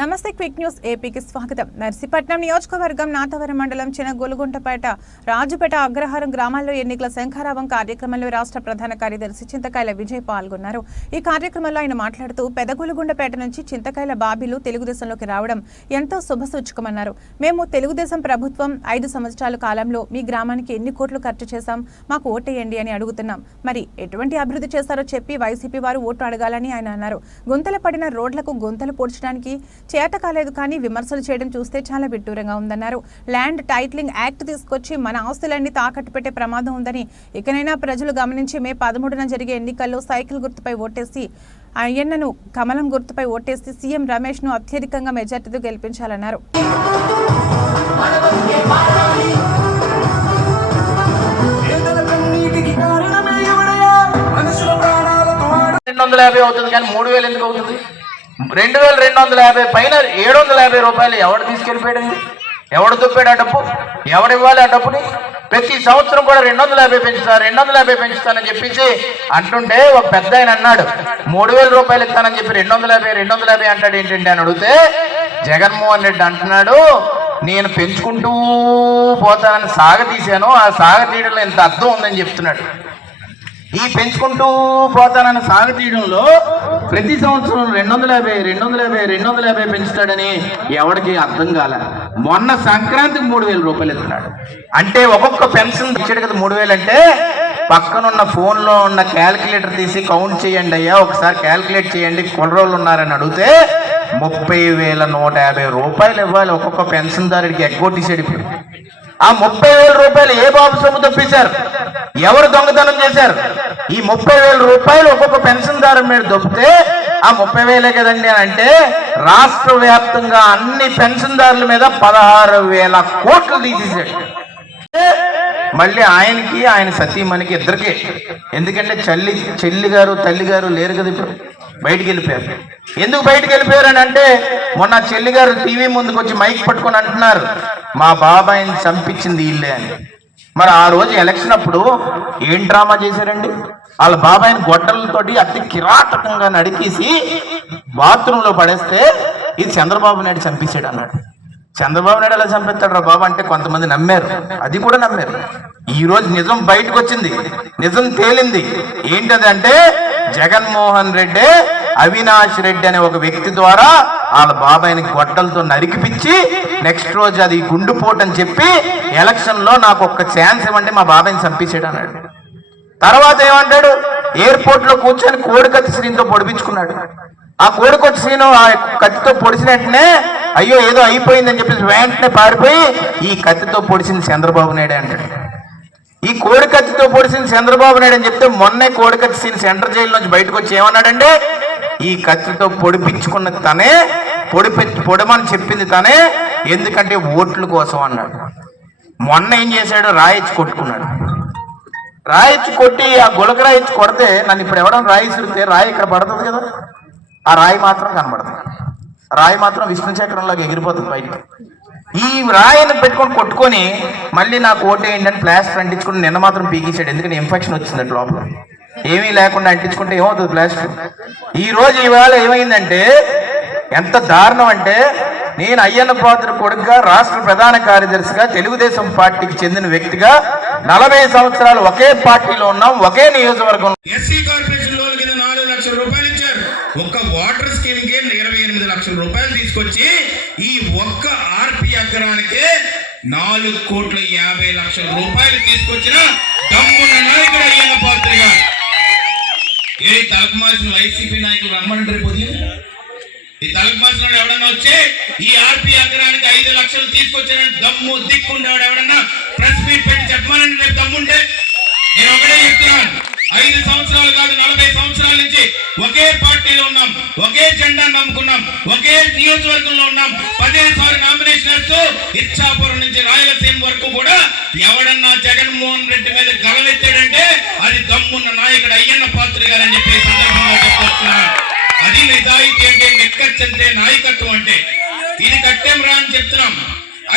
నమస్తే quick news ఏపీకి స్వాగతం. నర్సీపట్నం నియోజకవర్గం నాతవరం మండలం చిన్న గొలుగుంటపేట రాజుపేట అగ్రహారం గ్రామాల్లో ఎన్నికల శంఖారావం కార్యక్రమంలో రాష్ట్ర ప్రధాన కార్యదర్శి చింతకాయల విజయ్ పాల్గొన్నారు. ఈ కార్యక్రమంలో ఆయన మాట్లాడుతూ పెదగొలుగుండపేట నుంచి చింతకాయల బాబీలు తెలుగుదేశంలోకి రావడం ఎంతో శుభసూచకమన్నారు మేము తెలుగుదేశం ప్రభుత్వం ఐదు సంవత్సరాల కాలంలో మీ గ్రామానికి ఎన్ని కోట్లు ఖర్చు చేశాం? మాకు ఓటేయండి అని అడుగుతున్నాం. మరి ఎటువంటి అభివృద్ధి చేస్తారో చెప్పి వైసీపీ వారు ఓటు అడగాలని ఆయన అన్నారు. గుంతలు పడిన రోడ్లకు గుంతలు పూడ్చడానికి చేత కాలేదు కానీ విమర్శలు చేయడం చూస్తే చాలా విడ్డూరంగా ఉందన్నారు. ల్యాండ్ టైటిలింగ్ యాక్ట్ తీసుకొచ్చి మన ఆస్తులన్నీ తాకట్టు పెట్టే ప్రమాదం ఉందని ఇకనైనా ప్రజలు గమనించి మే పదమూడున జరిగే ఎన్నికల్లో సైకిల్ గుర్తుపై ఓటేసి అయ్యన్నను కమలం గుర్తుపై ఓటేసి సీఎం రమేష్ను అత్యధికంగా మెజార్టీతో గెలిపించాలన్నారు. రెండు వందల యాభై అవుతుంది కానీ మూడు వేలు ఎందుకు అవుతుంది? రెండు వేల రెండు వందల యాభై పైన ఏడు వందల యాభై రూపాయలు ఎవడు తీసుకెళ్ళిపోయాడు ఎవడు దుప్పాడు ఆ డబ్బు? ఎవడు ఇవ్వాలి ఆ డబ్బుని? ప్రతి సంవత్సరం కూడా రెండు వందల యాభై పెంచుతా రెండు వందల యాభై పెంచుతానని చెప్పేసి అంటుంటే ఒక పెద్ద ఆయన అన్నాడు. మూడు వేల రూపాయలు ఇస్తానని చెప్పి రెండు వందల యాభై రెండు వందల యాభై అంటాడు ఏంటంటే అని అడిగితే జగన్మోహన్ రెడ్డి అంటున్నాడు నేను పెంచుకుంటూ పోతానని సాగ తీశాను ఆ సాగ తీయడంలో ఇంత అర్థం ఉందని చెప్తున్నాడు. ఈ పెంచుకుంటూ పోతానన్న సాగతీయడంలో ప్రతి సంవత్సరం రెండు వందల యాభై రెండు వందల యాభై రెండు వందల యాభై పెంచుతాడని ఎవరికి అర్థం కాల. మొన్న సంక్రాంతికి మూడు వేల రూపాయలు ఇస్తున్నాడు. అంటే ఒక్కొక్క పెన్షన్ ఇచ్చాడు కదా మూడు వేలు అంటే పక్కనున్న ఫోన్లో ఉన్న క్యాలిక్యులేటర్ తీసి కౌంట్ చేయండి అయ్యా ఒకసారి క్యాలిక్యులేట్ చేయండి కుర్రోళ్ళు ఉన్నారని అడిగితే ముప్పై వేల నూట యాభై రూపాయలు ఇవ్వాలి ఒక్కొక్క పెన్షన్దారుడికి ఎగ్గొట్టేసాడు ఇప్పుడు. ఆ ముప్పై వేల రూపాయలు ఏ బాబు సొమ్ము దొప్పించారు ఎవరు దొంగతనం చేశారు? ఈ ముప్పై వేల రూపాయలు ఒక్కొక్క పెన్షన్దారు మీద దొప్పితే ఆ ముప్పై వేలే కదండి అని అంటే రాష్ట్ర వ్యాప్తంగా అన్ని పెన్షన్దారుల మీద పదహారు వేల కోట్లు తీసేసాడు మళ్ళీ ఆయనకి ఆయన సతీమణికి ఇద్దరికి. ఎందుకంటే చెల్లి చెల్లి గారు తల్లి గారు లేరు కదా ఇప్పుడు. బయటికి వెళ్ళిపోయారు ఎందుకు బయటికి వెళ్ళిపోయారని అని అంటే మొన్న చెల్లి గారు టీవీ ముందుకు వచ్చి మైక్ పట్టుకొని అంటున్నారు మా బాబాయిని చంపించింది వీళ్ళే అని. మరి ఆ రోజు ఎలక్షన్ అప్పుడు ఏం డ్రామా చేశారండి? వాళ్ళ బాబాయిని గొడ్డలతోటి అతి కిరాటకంగా నడికేసి బాత్రూంలో పడేస్తే ఇది చంద్రబాబు నాయుడు చంపించాడు అన్నాడు. చంద్రబాబు నాయుడు ఎలా చంపిస్తాడు రా బాబు అంటే కొంతమంది నమ్మారు. అది కూడా నమ్మారు. ఈ రోజు నిజం బయటకు వచ్చింది నిజం తేలింది. ఏంటది అంటే జగన్మోహన్ రెడ్డి అవినాష్ రెడ్డి అనే ఒక వ్యక్తి ద్వారా వాళ్ళ బాబాయిని గొడ్డలతో నరికిపిచ్చి నెక్స్ట్ రోజు అది గుండుపోటు అని చెప్పి ఎలక్షన్లో నాకు ఒక్క ఛాన్స్ ఇవ్వండి మా బాబాయిని చంపించాడు అన్నాడు. తర్వాత ఏమంటాడు? ఎయిర్పోర్ట్లో కూర్చొని కోడి కత్తి శ్రీనితో పొడిపించుకున్నాడు. ఆ కోడికొచ్చి శ్రీను ఆ కత్తితో పొడిచిన వెంటనే అయ్యో ఏదో అయిపోయిందని చెప్పేసి వెంటనే పారిపోయి ఈ కత్తితో పొడిచింది చంద్రబాబు నాయుడు అంటాడు. ఈ కోడి కత్తితో చంద్రబాబు నాయుడు అని చెప్తే మొన్నే కోడి కత్తి సెంటర్ జైలు నుంచి బయటకు వచ్చి ఏమన్నాడంటే ఈ కత్తితో పొడిపించుకున్న తనే పొడిపి పొడమని చెప్పింది తనే ఎందుకంటే ఓట్ల కోసం అన్నాడు. మొన్న ఏం చేశాడు? రాయిచ్చి కొట్టుకున్నాడు. రాయిచ్చి కొట్టి ఆ గులక రాయిచ్చి కొడితే నన్ను ఇప్పుడు ఎవడం రాయి ఇసిరితే రాయి ఇక్కడ పడుతుంది కదా? ఆ రాయి మాత్రం కనబడుతుంది రాయి మాత్రం విష్ణు చక్రంలోకి ఎగిరిపోతుంది బయటికి. ఈ రాయిని పెట్టుకొని కొట్టుకొని మళ్ళీ నాకు ఓటేయండి అని ప్లాస్టర్ అంటించుకుని నిన్న మాత్రం పీకించాడు ఎందుకంటే ఇన్ఫెక్షన్ వచ్చింది అటు లోపల. ఏమీ లేకుండా అంటించుకుంటే ఏమవుతుంది ప్లాస్టర్ ఈ రోజు ఇవాళ ఏమైందంటే ఎంత దారుణం అంటే నేను అయ్యన్న పాత్ర కొడుకుగా రాష్ట్ర ప్రధాన కార్యదర్శిగా తెలుగుదేశం పార్టీకి చెందిన వ్యక్తిగా నలభై సంవత్సరాలు ఒకే పార్టీలో ఉన్నాం ఒకే నియోజకవర్గం ఎస్సీ కార్పొరేషన్ లోన్ కింద నాలుగు లక్షల రూపాయలు ఇచ్చారు. ఒక్క వాటర్ స్కీమ్కి ఇరవై ఎనిమిది లక్షల రూపాయలు తీసుకొచ్చి ఈ ఒక్క ఆర్పి ఎకరానికి నాలుగు కోట్ల యాభై లక్షల రూపాయలు తీసుకొచ్చిన దమ్మున నాయకుడు అయ్యన్న పాత్రి గారు ఏ తలకు మార్చిన వైసీపీ నాయకులు రమ్మంటారు పొద్దున? ఈ తలకు మార్చిన ఎవడన్నా వచ్చి ఈ ఆర్పి అగ్రానికి ఐదు లక్షలు తీసుకొచ్చిన దమ్ము దిక్కుండేవాడు ఎవడన్నా ప్రెస్ మీట్ పెట్టి చెప్పమానండి రేపు దమ్ముంటే? నేను ఒకటే చెప్తున్నాను. ఐదు సంవత్సరాలు కాదు నలభై సంవత్సరాల నుంచి ఒకే పార్టీలో ఉన్నాం ఒకే జెండా నమ్ముకున్నాం ఒకే నియోజకవర్గంలో ఉన్నాం. పదిహేను నామినేషన్ వేస్తూ ఇచ్చాపురం నుంచి రాయలసీమ వరకు కూడా ఎవడన్నా జగన్మోహన్ రెడ్డి మీద గలవెత్తాడంటే అది దమ్మున్న నాయకుడు అయ్యన్న పాత్ర అని చెప్పి సందర్భంగా అది నిజాయితీ అంటే నిక్కచ్చు నాయకత్వం అంటే. ఇది కట్టేం రా అని చెప్తున్నాం.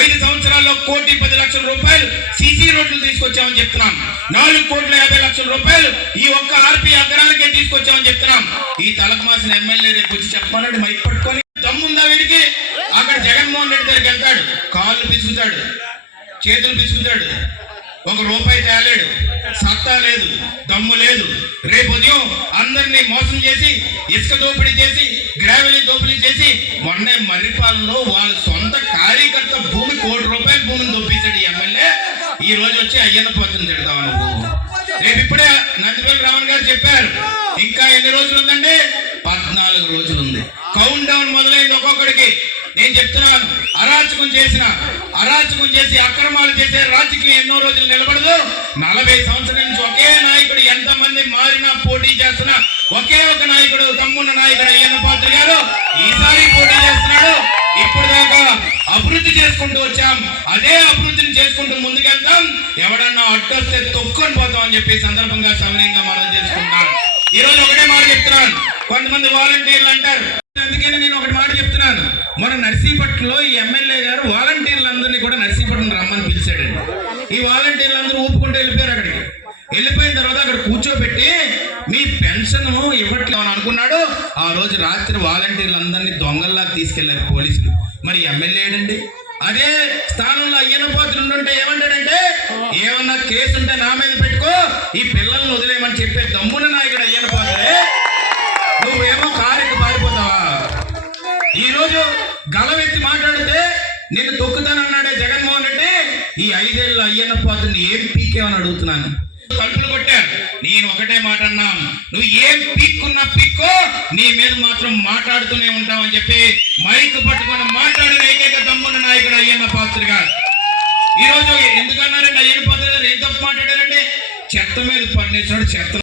ఐదు సంవత్సరాల్లో కోటి పది లక్షల రూపాయలు సీసీ రోడ్లు తీసుకొచ్చామని చెప్తున్నాం. నాలుగు కోట్ల యాభై లక్షల రూపాయలు ఈ ఒక్క ఆర్పీ అగ్రానికే తీసుకొచ్చామని చెప్తున్నాం. ఈ తలకు మాసిన ఎమ్మెల్యే రేపు వచ్చి చెప్పాలంటే మైక్ పట్టుకొని దమ్ముందా వీడికి? అక్కడ జగన్మోహన్ రెడ్డి దగ్గరికి వెళ్తాడు. కాళ్ళు పిసుకుతాడు. చేతులు పిసుకుతాడు. ఒక రూపాయి తేలేడు. సత్తా లేదు దమ్ము లేదు. రేపు ఉదయం అందరినీ మోసం చేసి ఇసుక దోపిడీ చేసి గ్రావెలీ దోపిడీ చేసి మొన్నే మర్రిపాలలో వాళ్ళ సొంత కార్యకర్త భూమి కోటి రూపాయల భూమిని దొప్పించాడు ఎమ్మెల్యే. ఈ రోజు వచ్చి అయ్యన్న పోతుని తిడతామని రేపు ఇప్పుడే నందిపల్లి రావణ్ గారు చెప్పారు. ఇంకా ఎన్ని రోజులు ఉందండి? పద్నాలుగు రోజులు ఉంది. కౌంట్ డౌన్ మొదలైంది ఒక్కొక్కడికి. నేను చెప్తున్నాను. అరాచకం చేసిన అరాచకం చేసి అక్రమాలు చేసే రాజకీయం ఎన్నో రోజులు నిలబడదు. నలభై సంవత్సరాల నుంచి ఒకే నాయకుడు ఎంత మంది మారినా పోటీ చేస్తున్నా ఒకే ఒక నాయకుడు తమ్మున్న నాయకుడు అయ్యన్న పాత్ర గారు ఈసారి పోటీ చేస్తున్నాడు. ఇప్పుడు దాకా అభివృద్ధి చేసుకుంటూ వచ్చాం. అదే అభివృద్ధిని చేసుకుంటూ ముందుకెళ్తాం. ఎవడన్నా అడ్డొస్తే తొక్కుని పోతాం అని చెప్పి సందర్భంగా సవినయంగా మనం చేసుకుంటాం ఈ రోజు ఒకటే మాట చెప్తున్నాను. కొంతమంది వాలంటీర్లు అంటారు. అందుకని నేను ఒకటి మాట చెప్తున్నాను. మన నర్సీపట్లో ఈ ఎమ్మెల్యే గారు వాలంటీర్లందరినీ కూడా నర్సీపట్నం రమ్మని పిలిచాడండి. ఈ వాలంటీర్లు అందరూ ఊపుకుంటూ వెళ్ళిపోయారు అక్కడికి. వెళ్ళిపోయిన తర్వాత అక్కడ కూర్చోబెట్టి మీ పెన్షన్ ఇవ్వట్లేదు అని అనుకున్నాడు. ఆ రోజు రాత్రి వాలంటీర్లు అందరినీ దొంగల్లా తీసుకెళ్ళారు పోలీసులు. మరి ఎమ్మెల్యేడండి అదే స్థానంలో అయ్యన పాత్ర ఉంటే ఏమంటాడంటే ఏమన్నా కేసు ఉంటే నా మీద పెట్టుకో ఈ పిల్లల్ని వదిలేయమని చెప్పే దమ్మున నాయకుడు అయ్యన పాత్రే నువ్వేమో కారుకి పారిపోతావా? ఈరోజు గలవెత్తి మాట్లాడితే నేను తొక్కుతానన్నాడే జగన్మోహన్ రెడ్డి. ఈ ఐదేళ్ళు అయ్యన్న పాత్రని ఏం పీకేమని అడుగుతున్నాను. తలుపులు కొట్టారు నేను ఒకటే మాట అన్నాను. నువ్వు ఏం పీక్కున్నా పీక్కో నీ మీద మాత్రం మాట్లాడుతూనే ఉంటావని చెప్పి మైక్ పట్టుకొని మాట్లాడిన ఏకైక దమ్మున్న నాయకుడు అయ్యన్న పాత్ర గారు ఈ రోజు ఎందుకన్నారండి అయ్యన్న పాత్ర? గారు ఏం తప్పు మాట్లాడారండి? చెత్త మీద పండించాడు చెత్త